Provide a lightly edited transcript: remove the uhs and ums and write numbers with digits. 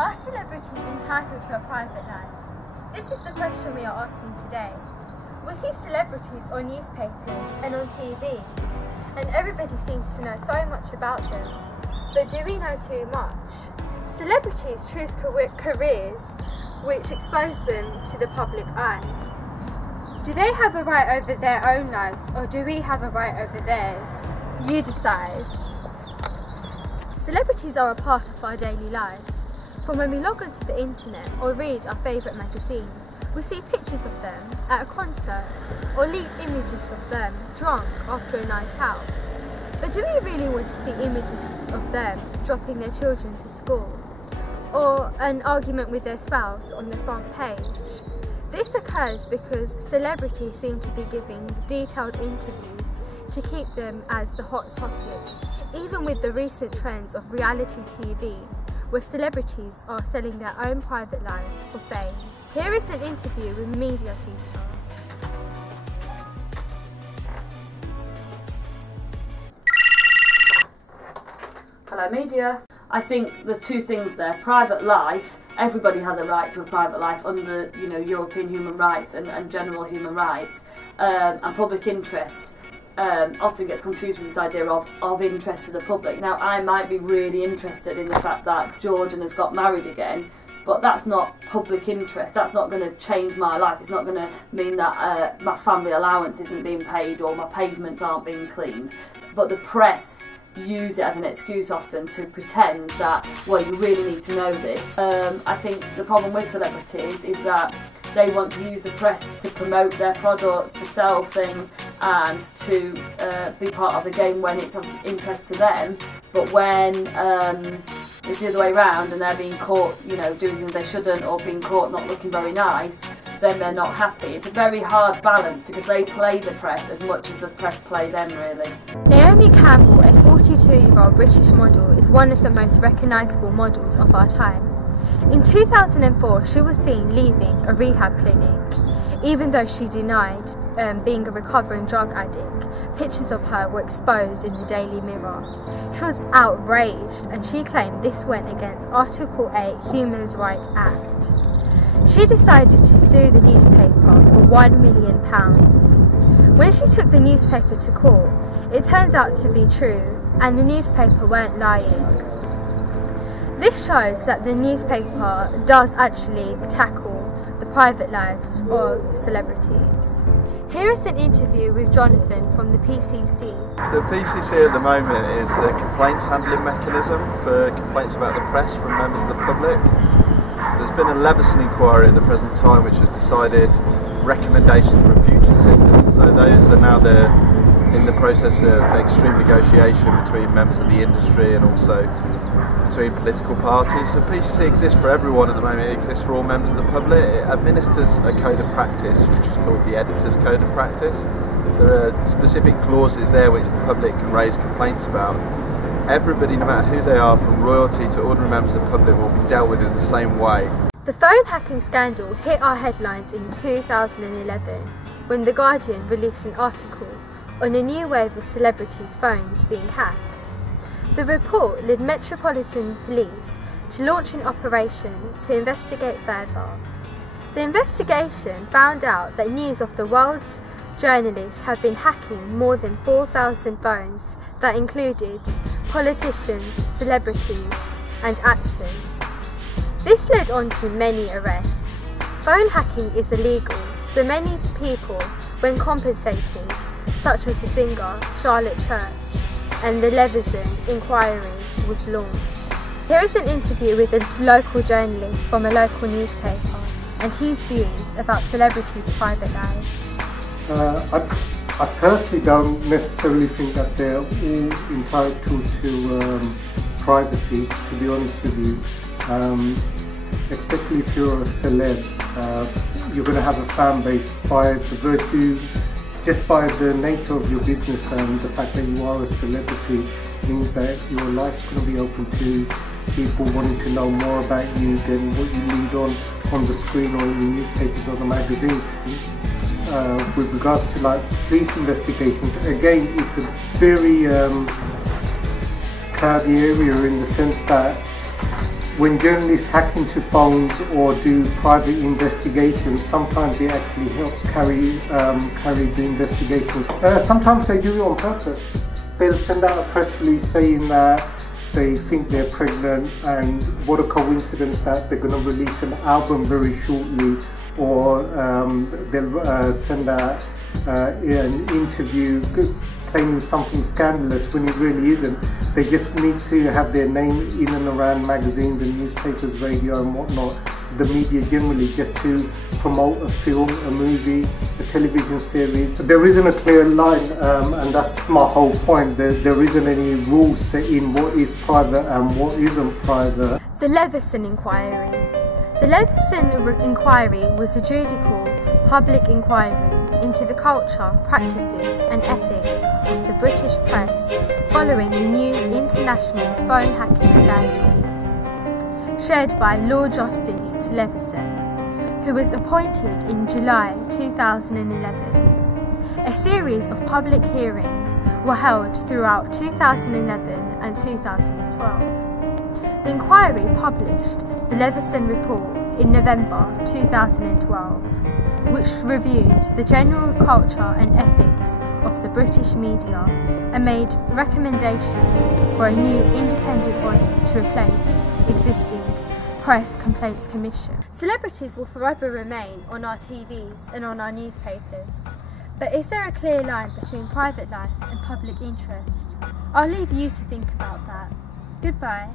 Are celebrities entitled to a private life? This is the question we are asking today. We see celebrities on newspapers and on TVs, and everybody seems to know so much about them. But do we know too much? Celebrities choose careers which expose them to the public eye. Do they have a right over their own lives, or do we have a right over theirs? You decide. Celebrities are a part of our daily lives. From when we log onto the internet or read our favourite magazine, we see pictures of them at a concert or leaked images of them drunk after a night out. But do we really want to see images of them dropping their children to school, or an argument with their spouse on the front page? This occurs because celebrities seem to be giving detailed interviews to keep them as the hot topic, even with the recent trends of reality TV, where celebrities are selling their own private lives for fame. Here is an interview with media teacher. Hello media. I think there's two things there. Private life, everybody has a right to a private life under, European human rights and general human rights. And public interest often gets confused with this idea of interest to the public. Now, I might be really interested in the fact that Jordan has got married again, but that's not public interest. That's not going to change my life. It's not going to mean that my family allowance isn't being paid or my pavements aren't being cleaned. But the press use it as an excuse often to pretend that, well, you really need to know this. I think the problem with celebrities is that they want to use the press to promote their products, to sell things, and to be part of the game when it's of interest to them. But when it's the other way around and they're being caught, doing things they shouldn't, or being caught not looking very nice, then they're not happy. It's a very hard balance because they play the press as much as the press play them, really. Naomi Campbell, a 42-year-old British model, is one of the most recognisable models of our time. In 2004, she was seen leaving a rehab clinic, even though she denied being a recovering drug addict. Pictures of her were exposed in the Daily Mirror. She was outraged, and she claimed this went against Article 8 Human Rights Act. She decided to sue the newspaper for £1 million. When she took the newspaper to court, it turned out to be true, and the newspaper weren't lying. This shows that the newspaper does actually tackle the private lives of celebrities. Here is an interview with Jonathan from the PCC. The PCC at the moment is the complaints handling mechanism for complaints about the press from members of the public. There's been a Leveson inquiry at the present time which has decided recommendations for a future system. So those are now in the process of extreme negotiation between members of the industry and also between political parties. The PCC exists for everyone at the moment. It exists for all members of the public. It administers a code of practice which is called the Editor's Code of Practice. There are specific clauses there which the public can raise complaints about. Everybody, no matter who they are, from royalty to ordinary members of the public, will be dealt with in the same way. The phone hacking scandal hit our headlines in 2011 when The Guardian released an article on a new wave of celebrities' phones being hacked. The report led Metropolitan Police to launch an operation to investigate further. The investigation found out that news of the world's journalists have been hacking more than 4,000 phones that included politicians, celebrities and actors. This led on to many arrests. Phone hacking is illegal, so many people, when compensated, such as the singer Charlotte Church, and the Leveson inquiry was launched. Here is an interview with a local journalist from a local newspaper and his views about celebrities' private lives. I personally don't necessarily think that they're all entitled to privacy, to be honest with you. Especially if you're a celeb, you're going to have a fan base by the virtue, just by the nature of your business, and the fact that you are a celebrity means that your life's going to be open to people wanting to know more about you than what you lead on the screen or in the newspapers or the magazines. With regards to police investigations, again, it's a very cloudy area in the sense that when journalists hack into phones or do private investigations, sometimes it actually helps carry the investigations. Sometimes they do it on purpose. They'll send out a press release saying that they think they're pregnant, and what a coincidence that they're going to release an album very shortly, or they'll send out an interview claiming something scandalous when it really isn't. They just need to have their name in and around magazines and newspapers, radio and whatnot, the media generally, just to promote a film, a movie, a television series. There isn't a clear line, and that's my whole point. There isn't any rules set in what is private and what isn't private. The Leveson Inquiry. The Leveson Inquiry was a judicial public inquiry into the culture, practices and ethics of the British press following the News International phone hacking scandal, chaired by Lord Justice Leveson, who was appointed in July 2011. A series of public hearings were held throughout 2011 and 2012. The inquiry published the Leveson Report in November 2012, which reviewed the general culture and ethics of the British media and made recommendations for a new independent body to replace existing Press Complaints Commission. Celebrities will forever remain on our TVs and on our newspapers, but is there a clear line between private life and public interest? I'll leave you to think about that. Goodbye.